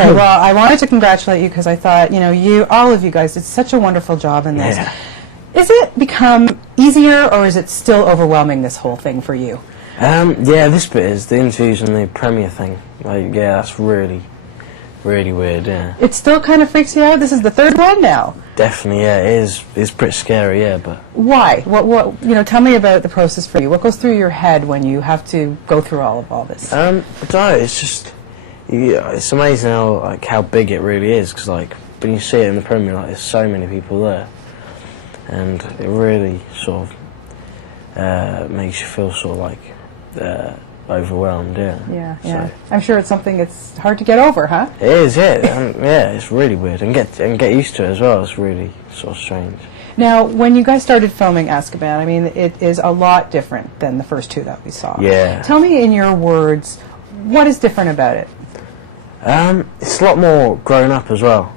Okay, well, I wanted to congratulate you because I thought, you know, all of you guys did such a wonderful job in this. Yeah. Is it become easier, or is it still overwhelming, this whole thing for you? Yeah, this bit is the interviews and the premiere thing. Like, yeah, that's really weird. Yeah. It still kind of freaks you out. This is the third one now. Definitely, yeah. It is. It's pretty scary, yeah. But why? What? You know, tell me about the process for you. What goes through your head when you have to go through all this? I don't know. It's just, it's amazing how big it really is. Because like when you see it in the premiere, like there's so many people there, and it really sort of makes you feel sort of like overwhelmed. Yeah. So. I'm sure it's something it's hard to get over, huh? It is, yeah. Yeah, it's really weird, and get used to it as well. It's really sort of strange. Now, when you guys started filming Azkaban, I mean, it is a lot different than the first two that we saw. Yeah. Tell me in your words, what is different about it? It's a lot more grown up as well.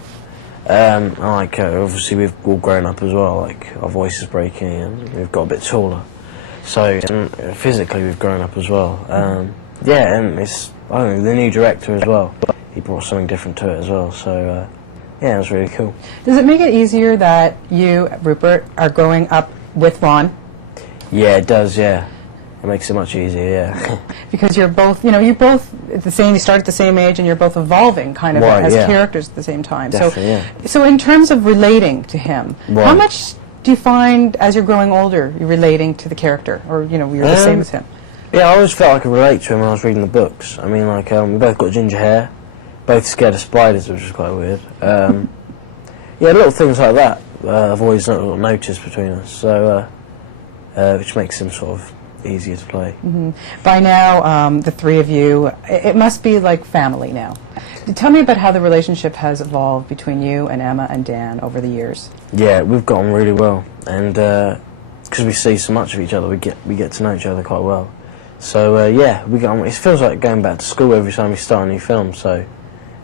Like obviously we've all grown up as well. Like our voice is breaking, and we've got a bit taller. So physically we've grown up as well. Yeah, and it's, I don't know, the new director as well. He brought something different to it as well. So yeah, it was really cool. Does it make it easier that you, Rupert, are growing up with Ron? Yeah, it does. Yeah, it makes it much easier. Yeah. Because you're both, you're both at the same. You start at the same age, and you're both evolving, kind of right, as yeah. characters at the same time. Definitely, So in terms of relating to him, right. how much do you find as you're growing older you're relating to the character, or you're the same as him? Yeah, I always felt I could relate to him when I was reading the books. I mean, like we both got ginger hair, both scared of spiders, which is quite weird. Yeah, little things like that I've always noticed between us. So which makes him sort of easier to play. Mm-hmm. By now, the three of you, it must be like family now. Tell me about how the relationship has evolved between you and Emma and Dan over the years. Yeah, we've got on really well, and because we see so much of each other, we get to know each other quite well. So yeah, we get on. It feels like going back to school every time we start a new film. So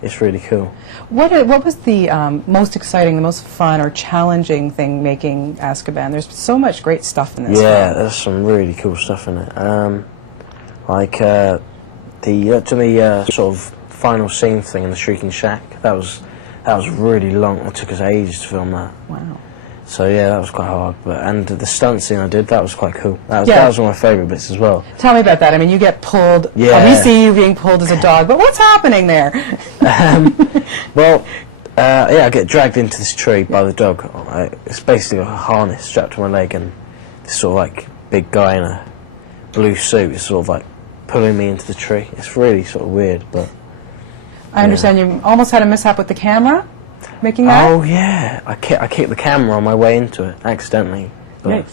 it's really cool. What was the most exciting, the most fun or challenging thing making Azkaban? There's so much great stuff in this. Yeah, film. there's some really cool stuff in it. Like the sort of final scene thing in the Shrieking Shack. That was really long. It took us ages to film that. Wow. So yeah, that was quite hard. And the stunt scene I did, that was quite cool. That was one of my favourite bits as well. Tell me about that. I mean, you get pulled. Yeah. We see you being pulled as a dog, but what's happening there? Well, yeah, I get dragged into this tree by the dog. It's basically a harness strapped to my leg, and this sort of like big guy in a blue suit is sort of like pulling me into the tree. It's really sort of weird, but. I understand you almost had a mishap with the camera, making that? Oh yeah, I kicked the camera on my way into it, accidentally. But,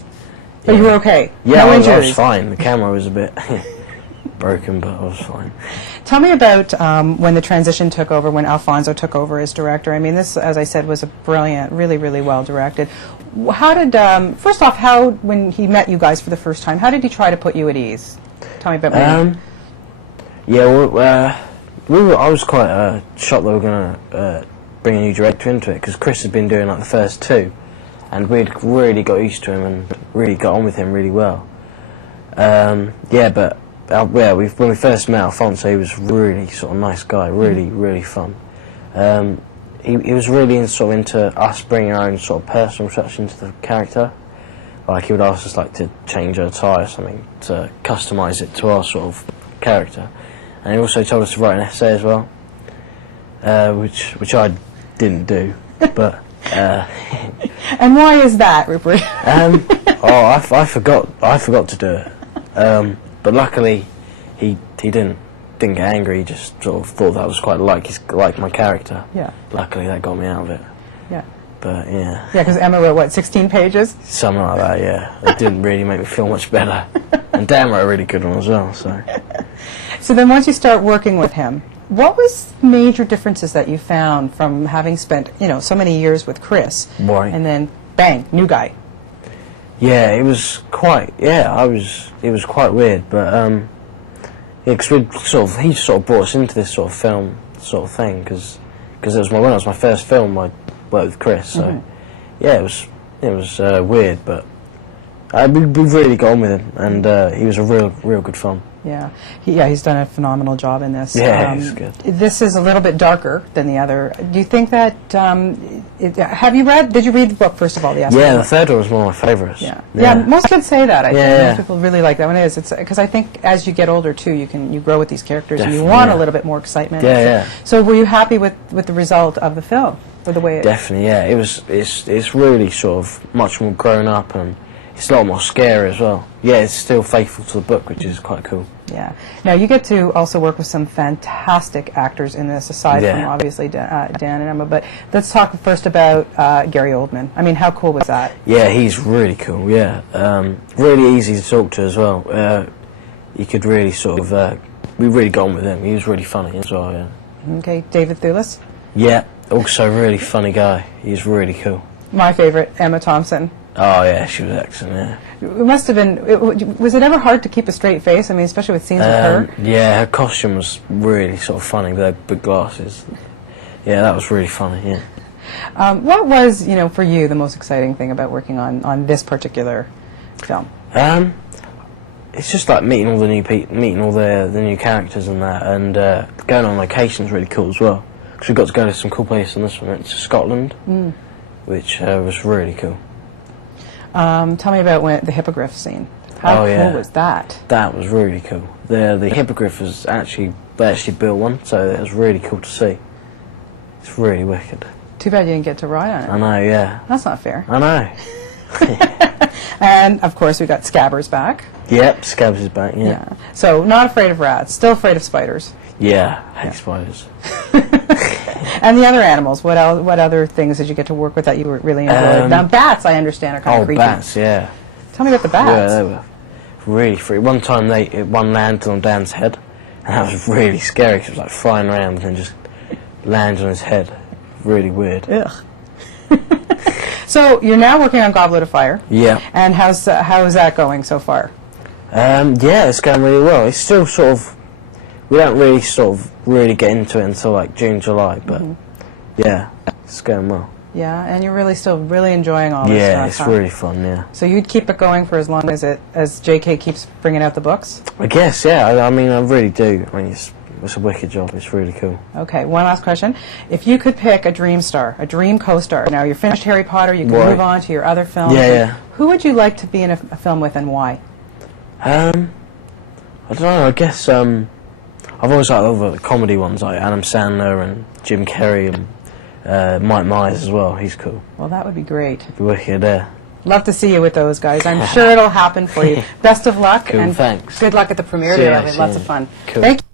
but you were okay? Yeah, no I injuries? was fine. The camera was a bit broken, but I was fine. Tell me about when the transition took over, when Alfonso took over as director. I mean, this, as I said, was a brilliant, really, really well directed. How did, first off, when he met you guys for the first time, how did he try to put you at ease? Tell me about that. Yeah, well, I was quite shocked they were going to bring a new director into it, because Chris had been doing like the first two, and we'd really got used to him and really got on with him really well. Yeah, but when we first met Alfonso, he was really sort of nice guy, really fun. He was really into us bringing our own sort of personal touch into the character. Like he would ask us like to change our tie or something to customise it to our sort of character. And he also told us to write an essay as well, which I didn't do, but. And why is that, Rupert? I forgot to do it. But luckily, he didn't get angry. He just sort of thought that was quite like my character. Yeah. Luckily, that got me out of it. Yeah. But yeah. Yeah, because Emma wrote, what, 16 pages? Something like that, yeah. It didn't really make me feel much better. And Dan wrote a really good one as well, so. So then once you start working with him, what was major differences that you found from having spent, so many years with Chris? Right. And then, bang, new guy. Yeah, it was quite, it was quite weird, but, yeah, because he sort of brought us into this sort of film sort of thing, because when it was my first film, I worked with Chris, so, yeah, it was weird, but we really got on with him, and he was a real good fun. Yeah, he's done a phenomenal job in this. Yeah, he's good. This is a little bit darker than the other. Do you think that? Have you read? Did you read the book first of all? The Azkaban Yeah, the book? third one was one of my favourites. Yeah. Most kids say that. I think Yeah. most people really like that one. It's because I think as you get older too, you grow with these characters, and you Definitely, want yeah. a little bit more excitement. Yeah. So were you happy with the result of the film, or the way it? Definitely, yeah. It's really sort of much more grown up, and it's a lot more scary as well. Yeah, it's still faithful to the book, which is quite cool. Yeah. Now you get to also work with some fantastic actors in this, aside from obviously Dan and Emma. But let's talk first about Gary Oldman. I mean, how cool was that? Yeah, he's really cool. Yeah, really easy to talk to as well. You could really sort of we really got on with him. He was really funny as well. Yeah. Okay, David Thewlis. Yeah, also really funny guy. He's really cool. My favorite, Emma Thompson. Oh yeah, she was excellent. Yeah. It must have been. Was it ever hard to keep a straight face? I mean, especially with scenes with her. Yeah, her costume was really sort of funny with her big glasses. Yeah, that was really funny. Yeah. What was, for you, the most exciting thing about working on this particular film? It's just like meeting all the new people, meeting all the new characters and that, and going on location is really cool as well. Because we got to go to some cool places in this one. We went to Scotland, which was really cool. Tell me about the hippogriff scene. How cool was that? That was really cool. The hippogriff was they actually built one, so it was really cool to see. It's really wicked. Too bad you didn't get to ride on it. I know, yeah. That's not fair. I know. And of course we got Scabbers back. Yep, Scabs is back. Yeah. So not afraid of rats, still afraid of spiders. Yeah, hate spiders. And the other animals, what other things did you get to work with that you really enjoyed? Now bats, I understand, are kind of creepy. Bats, yeah. Tell me about the bats. Yeah, they were really free. One time one landed on Dan's head, and that was really scary because it was like flying around and then just landed on his head. Really weird. Ugh. So you're now working on Goblet of Fire. Yeah. And how is that going so far? Yeah, it's going really well. It's still sort of, we don't really get into it until like June, July, but yeah, it's going well. Yeah, and you're really still really enjoying all this stuff. Yeah, it's really fun, yeah. So you'd keep it going for as long as JK keeps bringing out the books? I guess, yeah. I mean, I really do. I mean, it's a wicked job. It's really cool. Okay, one last question. If you could pick a dream star, a dream co-star, now you're finished Harry Potter, you can move on to your other films. Yeah. Who would you like to be in a film with and why? I don't know. I guess I've always liked all the comedy ones like Adam Sandler and Jim Carrey and Mike Myers as well. He's cool. Well, that would be great. Be wicked there. Love to see you with those guys. I'm sure it'll happen for you. Best of luck. Cool, and thanks. Good luck at the premiere. Yeah, Lots of fun. Cool. Thank you.